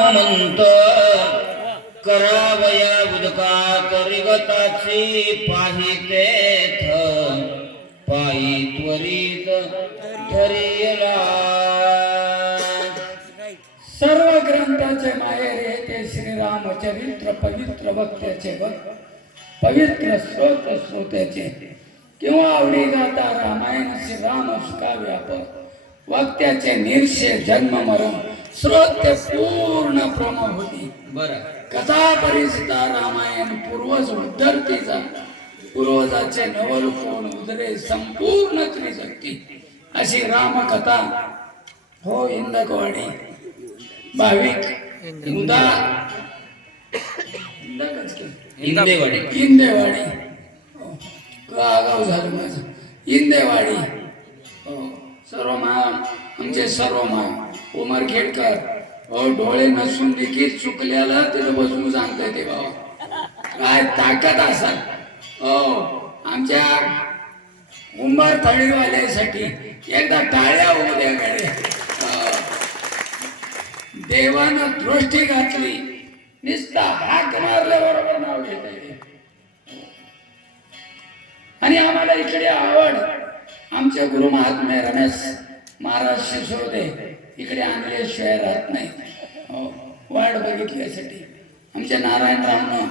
म्हणत करावया उदकात रिगताची पाहितेथ पायी त्वरित ठरियला सर्व ग्रंथाचे माहेर हे ते श्रीरामचरित्र पवित्र वक्त्याचे भक्त पवित्र स्रोत श्रोत्याचे. किंवा आवडी गाता रामायण श्रीराम सुका व्यापक वक्त्याचे निर्षे जन्म मरण. श्रोत्य पूर्ण प्रम होती बर. कथा परिसिता रामायण पूर्वज उद्धरतीचा। पूर्वजाचे नवल कोण उदरे संपूर्ण त्रिशक्ती। अशी रामकथा हो इंदकवाडी भाविक की. इंदेवाडी. इंदेवाडी. हो. गाव झालं माझं. इंदेवाडी. हो. सर्व मा आमचे सर्व मा उमर खेडकर. हो डोळे नसून देखील चुकल्याला तिथं बसून सांगताय ते बाबा. काय ताकद असाल. हो आमच्या उंबर तळीवाल्यासाठी एकदा टाळ्या होऊ द्या देवानं दृष्टी घातली. निस्ता हाक मारल्याबरोबर नाव घेता आणि आम्हाला इकडे आवड. आमचे गुरु महात्मे रमेश महाराज शिसोदे इकडे आणल्याशिवाय राहत नाही. वाट बघितल्यासाठी आमच्या नारायण रामनं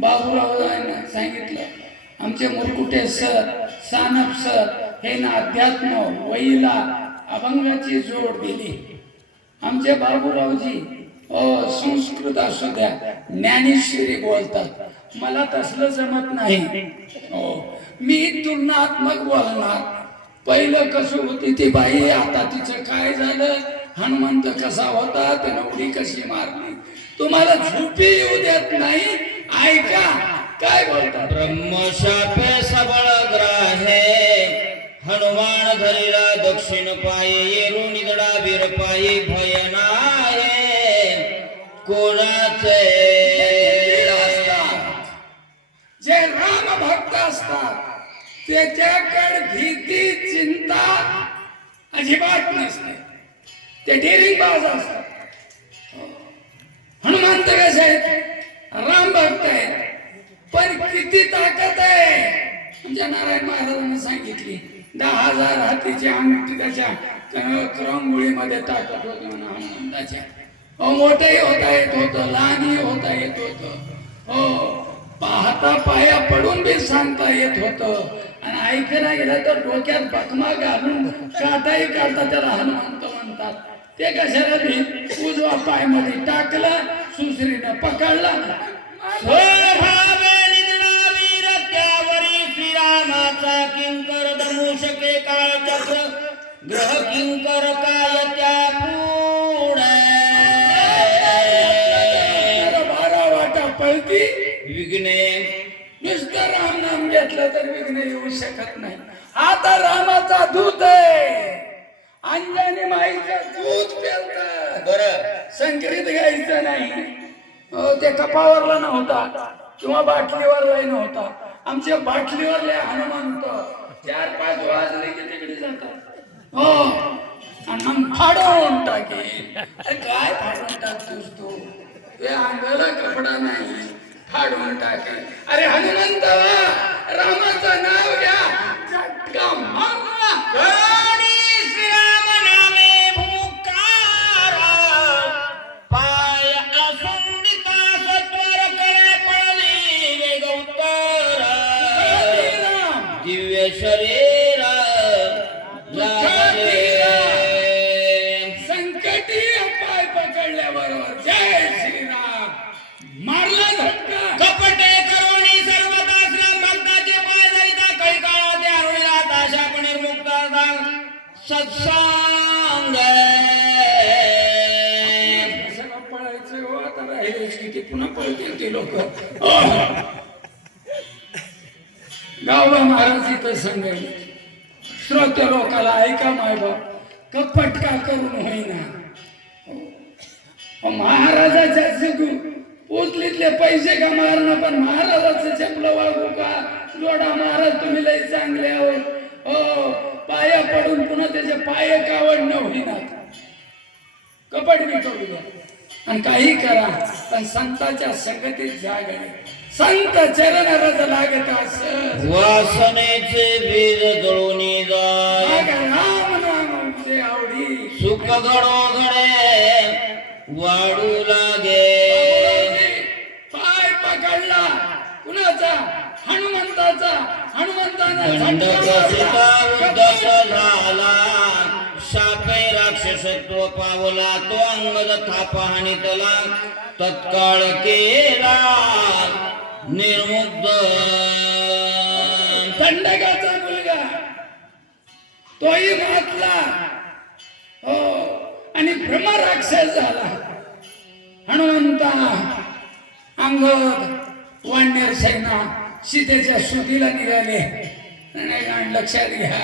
बाबूरावांना सांगितलं आमचे मुरकुटे सर सानप सर हे ना अध्यात्म वहीला अभंगाची जोड दिली. आमचे बाबूरावजी अ, संस्कृत असू द्या ज्ञानेश्वरी बोलतात. मला तसलं जमत नाही. हो मी तुलनात्मक बोलणार. पहिलं कसं होती ती बाई आता तिचं काय झालं? हनुमंत कसा होता? त्यानं उडी कशी मारली? तुम्हाला झोपी येऊ देत नाही? ऐका काय बोलतात? ब्रह्मशापे सबळ ग्राहे हनुमान धरिला दक्षिण पाये निदडा वीर पायी भय नाहे कोणाचे? जे राम भक्त असतात त्याच्याकडे भीती चिंता अजिबात नसते. ते डेरिंग बाज असतात. हनुमंत कसे आहेत राम भक्त आहेत. पण किती ताकद आहे? म्हणजे नारायण महाराजांनी सांगितली दहा हजार हातीची अंगठी त्याच्या क्रमगुळीमध्ये ताकद होती म्हणून हनुमंताच्या हो मोठंही होता येत होतं लहानही होता येत होतं. हो पाहता पाया पडून बी सांगता येत होतं. आणि ऐकायला गेलं तर डोक्यात बकमा घालून काटाही काढता त्याला हनुमंत ते कशाला बी उजवा पायमध्ये टाकला सुसरीनं पकडला. किंकर दमूशके काळचक्र ग्रह किंकर काय त्या पुढे. बारा वाटा पळती विघ्ने. नुसतं राम नाम घेतलं तर विघ्न येऊ शकत नाही. तर रामाचा दूत आहे. अंजनी माईचं दूध पेलत बर. संकरित घ्यायचं नाही. अहो, ते कपावरला नव्हता किंवा बाटलीवरलाही नव्हता आमच्या बाटलीवरले हनुमंत चार पाच वाजले की तिकडे जातात. हो. आणि फाडून टाके. अरे काय फाडून टाकतोस तू? ते अंगाला कपडा नाही. फाडून टाके. अरे हनुमंत रामाचं नाव घ्या. झटका मारला सत्संग पळायचं हो आता राहिलेच किती पुन्हा पळतील ते लोक गावला महाराज इथं सांगेल श्रोते लोकाला ऐका मायबाप. कपट का करून होईना महाराजाच्या जगू पोचलीतले पैसे का मारणं पण महाराजाचं चपलं वागू का जोडा महाराज तुम्ही लय चांगले आहोत हो पाया पडून पुन्हा त्याचे पाय कावड न होईना. कपट करू द्या. आणि काही करा पण संतांच्या संगतीत जागणे संत चरण रज लागत असं. वासनेचे बीज जळून जाय. राम नाम आवडी. सुख घडो घडे वाढू लागे. पाय पकडला. कुणाचा? हनुमंताचा. झाला शापे राक्षसत्व पावला तो अंगद थापा आणि त्याला तत्काळ केला निर्मुग्ध दंडकाचा मुलगा तोही घातला हो आणि भ्रमराक्षस झाला हनुमंता अंगद वाण्यर सैना सीतेच्या सुतीला निघाले. नाही लक्षात घ्या.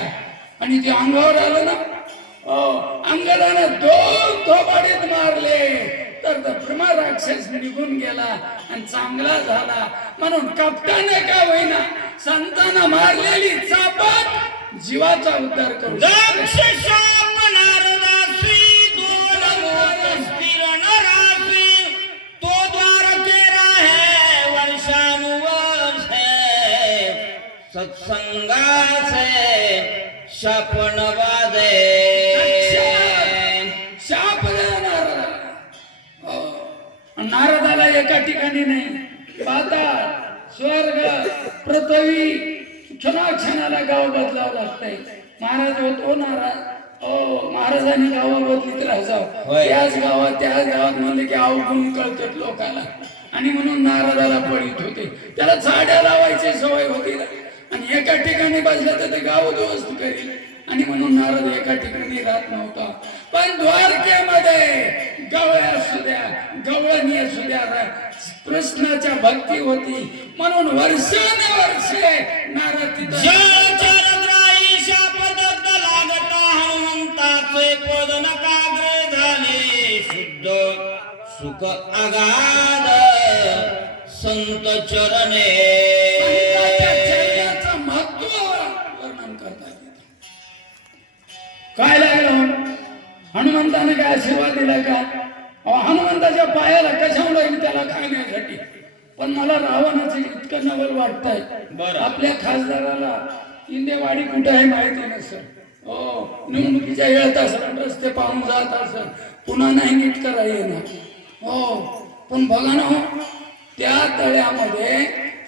आणि जे अंगावर आलं ना हो अंगदानं दोन थोबाडीत मारले. तर तो राक्षस निघून गेला आणि चांगला झाला. म्हणून कपटाने का होईना संतांना मारलेली चापत जीवाचा उद्धार करू सत्संगा से शापन वादे. शाप नारदाला हो. नारदाला एका ठिकाणी नाही पाताळ स्वर्ग पृथ्वी क्षणाक्षणाला गाव बदलावं लागतंय. महाराज होतो नाराज हो महाराजांनी गावं बदलीत राहायचं होय. त्याच गावात त्याच गावात म्हणले की अवगुण कळतात लोकांना. आणि म्हणून नारदाला पळीत होते. त्याला झाड्या लावायची सवय होती. ना. आणि एका ठिकाणी बसलं तर ते गाव उद्ध्वस्त करील. आणि म्हणून नारद एका ठिकाणी राहत नव्हता. पण द्वारकेमध्ये गवळ असू द्या गवळणी असू द्या कृष्णाच्या भक्ती होती. म्हणून वर्षानुवर्षे नारद तिथं लागता झाले. शुद्ध सुख अगाध संत चरणे. काय लागलं हनुमंताने काय आशीर्वाद दिला का? हनुमंताच्या पायाला कशामुळे लागली त्याला खाण्यासाठी पण मला रावणाचं इतकं नवल वाटतंय. आपल्या खासदाराला इंदेवाडी कुठे आहे माहिती नसेल. हो निवडणुकीच्या वेळेत असं रस्ते पाहून जात असं पुन्हा नाही नीट करा येणार. हो पण बघा ना हो, त्या तळ्यामध्ये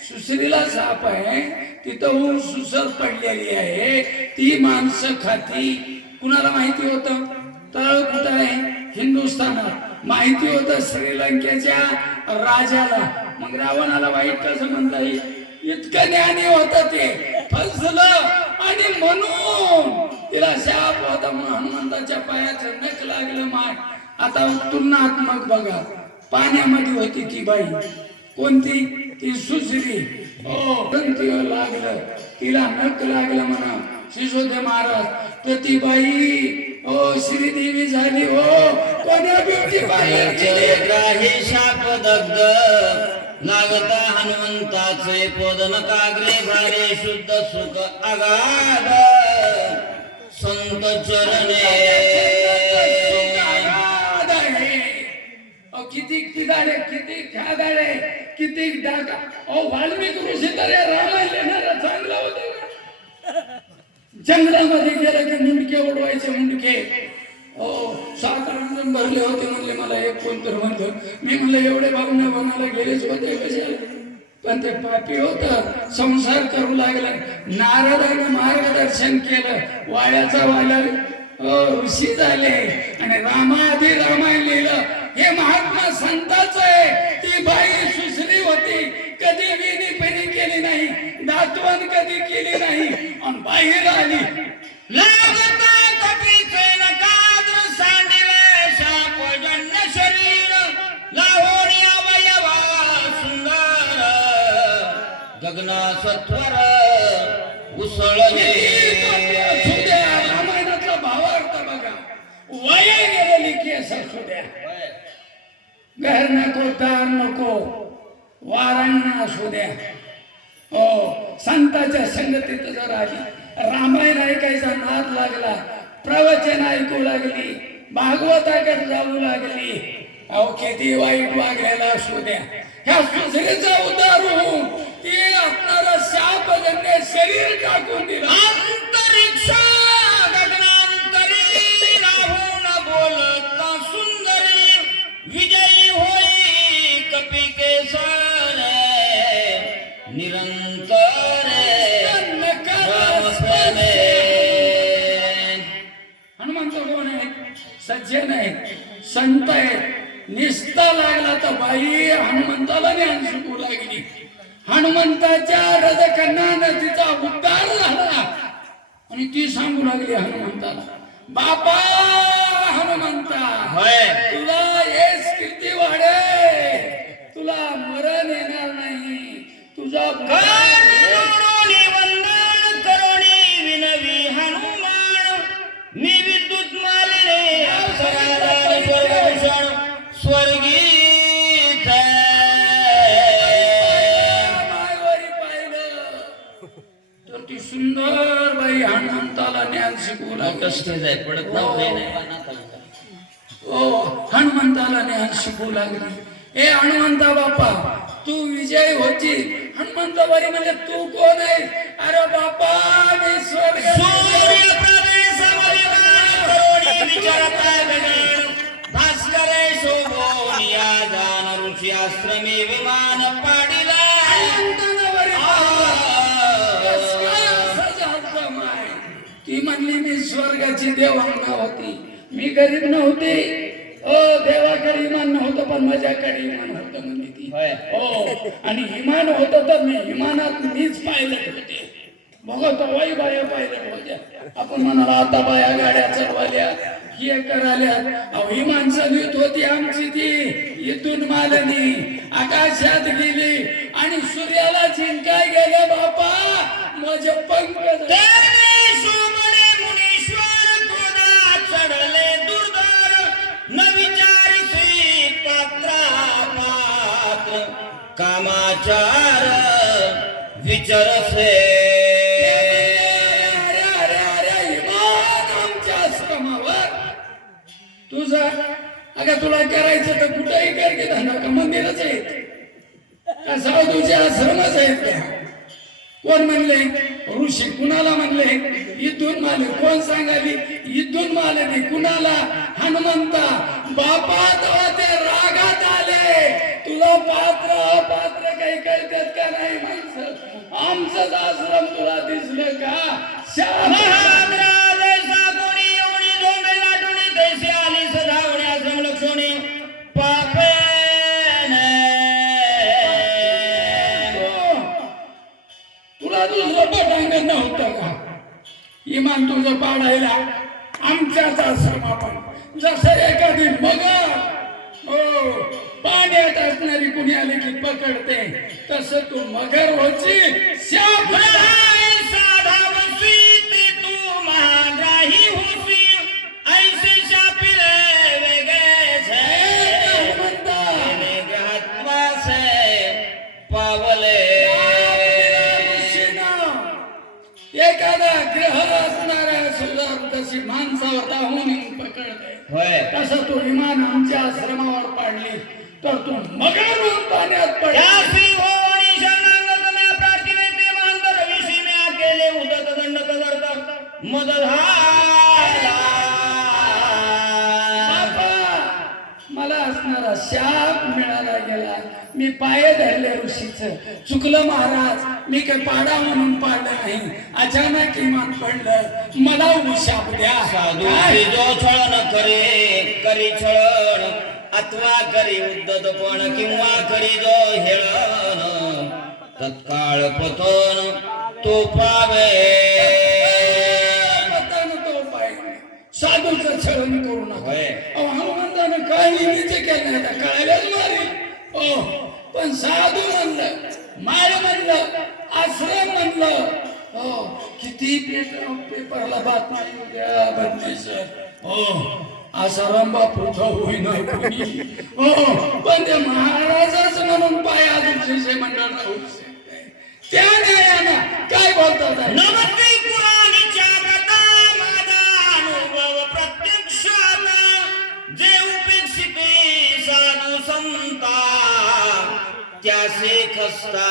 सुसरीला साप आहे. तिथं ऊस सुसर पडलेली आहे. ती माणसं खाती. कुणाला माहिती होतं? तळ कुठं आहे? हिंदुस्थानात. माहिती होतं श्रीलंकेच्या राजाला. मग रावणाला वाईट कसं म्हणता येईल? इतकं ज्ञानी होत ते. फसलं. आणि म्हणून तिला शाप होता. म्हणून हनुमंताच्या पायाचं नख लागलं माय. आता तुलनात्मक बघा. पाण्यामध्ये होती ती बाई. कोणती? ती सुसरी. हो लागलं. तिला नख लागलं म्हणा. शिशोदे महाराज तर ती बाई हो श्रीदेवी झाली हो. कोण्या ब्युटी गेली जलचरद्राही शापदग्ध. लागता हनुमंताचे पद नकाग्रे झाले शुद्ध सुख अगाध संत चरणे किती किदाडे किती खादाडे किती डाका अहो वाल्मिक ऋषी तर रामायण चांगला होता जंगलामध्ये गेलं की मुंडके उडवायचे मुंडके. हो सात रंजन भरले होते म्हणले मला एक फोन तर म्हणतो. मी म्हणलं एवढे भावना बनायला गेलेच होते पण ते पापी होत. संसार करू लागला. नारदाने मार्गदर्शन केलं. वाळ्याचा वाला ऋषी झाले. आणि रामाधी रामायण लिहिलं. हे महात्मा संताच आहे. ती बाई सुसरी होती. कधी विणी पिणी केली नाही दातवण कधी केली नाही आणि बाहेर आली. गगना सत्वर उसळले रामायणातला भावार्थ बघा. वया गेलेली केस असू द्या घर नको नको वारांना असू द्या हो संताच्या संगतीत जर आली रामायण ऐकायचा नाद लागला. प्रवचन ऐकू लागली. भागवताकडे जाऊ लागली. अहो किती वाईट वागलेला असू द्या. ह्या सुसरीचा उदार होऊन ती असणारा शाप शरीर टाकून दिला. संत आहे निस्ता लागला तर बाई हनुमंताला ज्ञान शिकू लागली. हनुमंताच्या रजकन्नानं तिचा उद्धार झाला. आणि ती सांगू लागली हनुमंताला बापा हनुमंता होय. तुला येस किती वाढे? तुला मरण येणार नाही. तुझा स्टेज आहे पडत नाही ओ हनुमंताला ज्ञान शिकवू लागली. ए हनुमंता बापा तू विजय होती. हनुमंता बाई म्हणजे तू कोण आहे? अरे बापा मी स्वर्ग भास्कर शोभोनिया जान ऋषी आश्रमी विमान मी स्वर्गाची देवांना होती. मी गरीब नव्हती. ओ देवाकडे इमान नव्हतं पण माझ्याकडे इमान होतं म्हणली ती. होय. हो आणि इमान होतं तर मी इमानात मीच पायलट होते. बघतो वाई बाया पायलट होत्या. आपण म्हणाला आता बाया गाड्या चढवाल्या हे कराल्या. अहो इमान चालवीत होती आमची ती. इथून मालनी आकाशात गेली आणि सूर्याला चिंकाय गेले बापा माझे पंख विचार विचारसे अरे अरे आमच्या आश्रमावर तुझा अगं तुला करायचं तर कुठंही कर की धंदा का मंदिरच आहे. का तुझे आश्रमच आहेत का कोण म्हणले? ऋषी कुणाला म्हणले? इथून माले. कोण सांगाली इथून माले नाही. कुणाला? हनुमंता. बापा तेव्हा ते रागात आले. तुला पात्र अपात्र काही कळतात का नाही माणसं आमचं आश्रम तुला दिसलं का श्याम आली तुला दुसरं नव्हतं का इमान तुझं पाडायला आमच्याच आश्रम आपण जसं एखादी मगर हो. पाण्यात असणारी कुणी आली की पकडते तस तू मगर होची. साधा तू माझाही हो. तू तसं तू विमान आमच्या आश्रमावर पाडली तर तू मगर होऊन पाण्यात पडला. मला असणारा शाप मिळाला गेला. मी पाय धरले ऋषीच. चुकलं महाराज मी काही पाडा म्हणून पाडलं नाही. अचानक इमान पडलं. मला शाप द्या. साधू? जो छळण करे करी छळण. अथवा करी उद्धतपण किंवा करी जो हेळण. तत्काळ पतन तो पावे. मतानं तो पाय साधूचं छळण करू नका. हनुमंतानं काय निमित्त केलं कळायलाच मारी ओ पण साधू म्हणलं माळ म्हणलं आश्रम म्हणलं. हो किती पेपर पेपरला बातम्या येऊ द्या बदनेश्वर हो आसाराम बापू पुढचा होईना कोणी. हो पण ते महाराजच म्हणून पाय अजून शिष्य मंडळ राहू त्या न्यायानं काय बोलतात? नमस्ते पुराणीच्या त्यासे खस्ता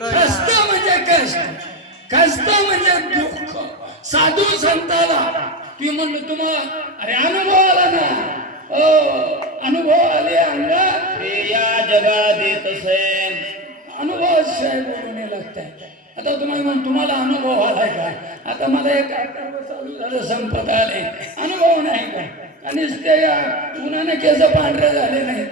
कष्ट म्हणजे कष्ट. कष्ट म्हणजे दुःख. साधू संताला ती म्हणलं तुम्हाला अरे अनुभव आला ना. हो अनुभव आले अंगात हे या जगात येत असे अनुभवाशिवाय बोलू नये लागतंय आता तुम्हाला म्हण तुम्हाला अनुभव आलाय का? आता मला एक चालू झालं संपत आले. अनुभव नाही का? आणि ते या उन्हाने केस पांढरे झाले नाही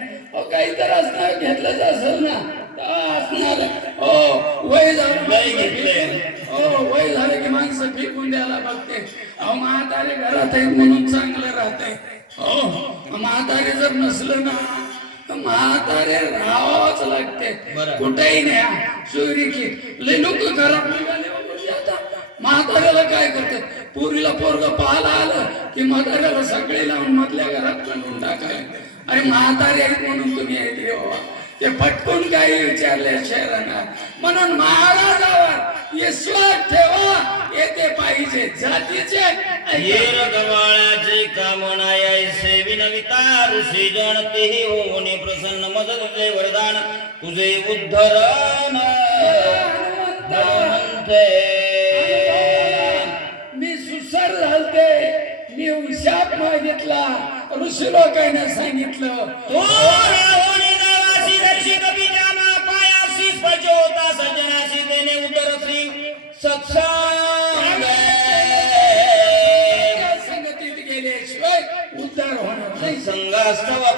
काही तर असणार घेतलंच असेल ना. असणार. हो वय झालं वय घेतलंय. हो वय झालं की माणसं फेकून द्यायला बघते. अहो म्हातारे घरात आहेत म्हणून चांगलं राहते हो म्हातारे जर नसलं ना तर म्हातारे राहावंच लागते. कुठेही न्या. चोरी की. लय लोक घरात निघाले वगैरे आता. म्हाताऱ्याला काय करतात? पोरीला पोरग पाहायला आलं की म्हाताऱ्याला सगळे लावून मधल्या घरात काढून अरे म्हातारे म्हणून तुम्ही येत रे बाबा ते पटकून काही विचारले शहरांना. म्हणून महाराजावर विश्वास ठेवा येते पाहिजे जातीचे येर गवाळाची कामना यायसे विनविता ऋषी जण तेही होणे प्रसन्न मदत तुझे वरदान. तुझे उद्धरण मी सुसर झालते मी उशाप मागितला. ऋषी लोकांना सांगितलं? तो रावणी नावासी दर्शी स्पर्श होता देणे उदर श्री सत्संग. संगतीत गेल्याशिवाय उद्धार होणार नाही.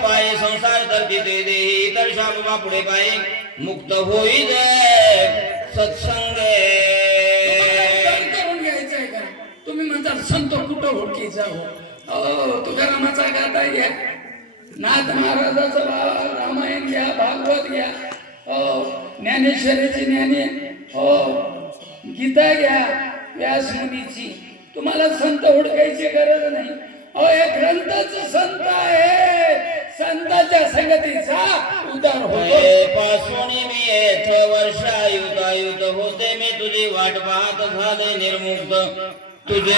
पाये संसार धरती ते देही तर बाबा पुढे पाये. मुक्त होई दे सत्संग. होकी जाऊ हो तुकारामाचा गाता घ्या. नाथ महाराजाचं रामायण घ्या भागवत घ्या. हो ज्ञानेश्वरीची ज्ञाने हो. गीता घ्या व्यास मुनीची. तुम्हाला संत हुडकायची गरज नाही. अहो हे ग्रंथच संत आहे. संताच्या संगतीचा उदार होतो. पासून मी येथ वर्षायुतायुत होते. मी तुझी वाट पाहत झाले निर्मुक्त. तुझे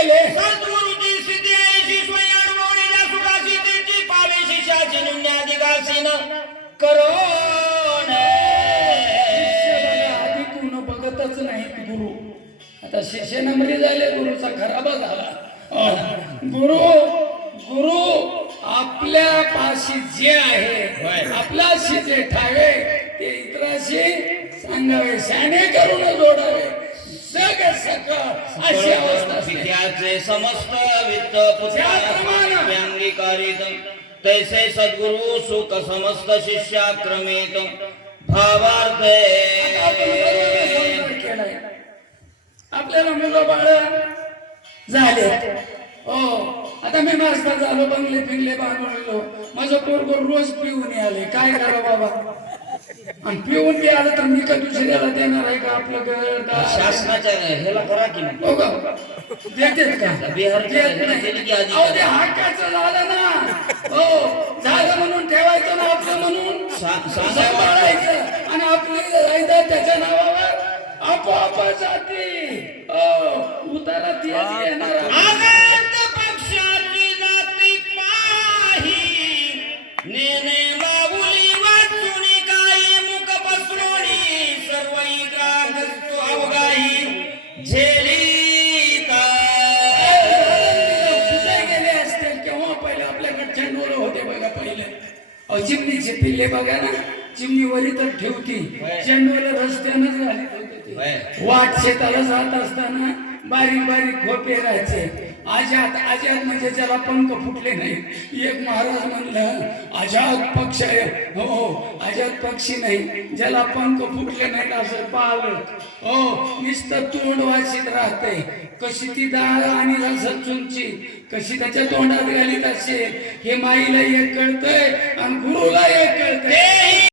सिद्धी अनुभवलेल्या त्यांची पावे शिष्याची आधी कोण बघतच नाहीत गुरु. आता शिष्य नंबरी झाले गुरुचा खराबा झाला. गुरु गुरु आपल्या पाशी जे आहे. आपल्याशी जे ठावे ते इतराशी सांगावे. शाने करून जोडावे सग सक अशी अवस्था असते. विद्याचे समस्त वित्त तैसे सद्गुरु सुख समस्त शिष्याक्रमित भावार्थ. आपल्याला मुलं बाळ झाले. हो आता मी मास्तर झालो बंगले फिंगले बांधलो माझं पोरग रोज पिऊन आले. काय करा बाबा? आणि पिऊन बी आलं तर मी का दुसऱ्याला देणार आहे का आपलं घर दार? शासनाच्या ह्याला करा की मग. हो का? देतेत का? बिहारच्या देत नाही. दिली की आधी अहो, ते हक्काचं झालं ना. हो झालं म्हणून ठेवायचं ना आपलं म्हणून. सा- सांगावं सांभाळायचं आणि आपली राहायचं त्याच्या नावावर आपोआप जाती. हो, उतारा तेच येणार आनंद पक्षाची जाती पाही. नेने अहो चिमणीचे पिल्ले बघा ना चिमणी वरी तर ठेवती. चंडोला रस्त्यानंच घालीत होते. वाट शेताला जात असताना बारीक बारीक खोपे राहायचे आजाद आजाद म्हणजे ज्याला पंख फुटले नाही. एक महाराज म्हणलं आजाद पक्ष आहे. हो हो पक्षी नाही. ज्याला पंख फुटले नाही असं पाहिलं हो नुसतं तोंड वाचित राहते कशी ती डाळ आणि रसद चुंची कशी त्याच्या तोंडात घालीत असेल हे माईला एक कळतंय आणि गुरुला एक कळतंय.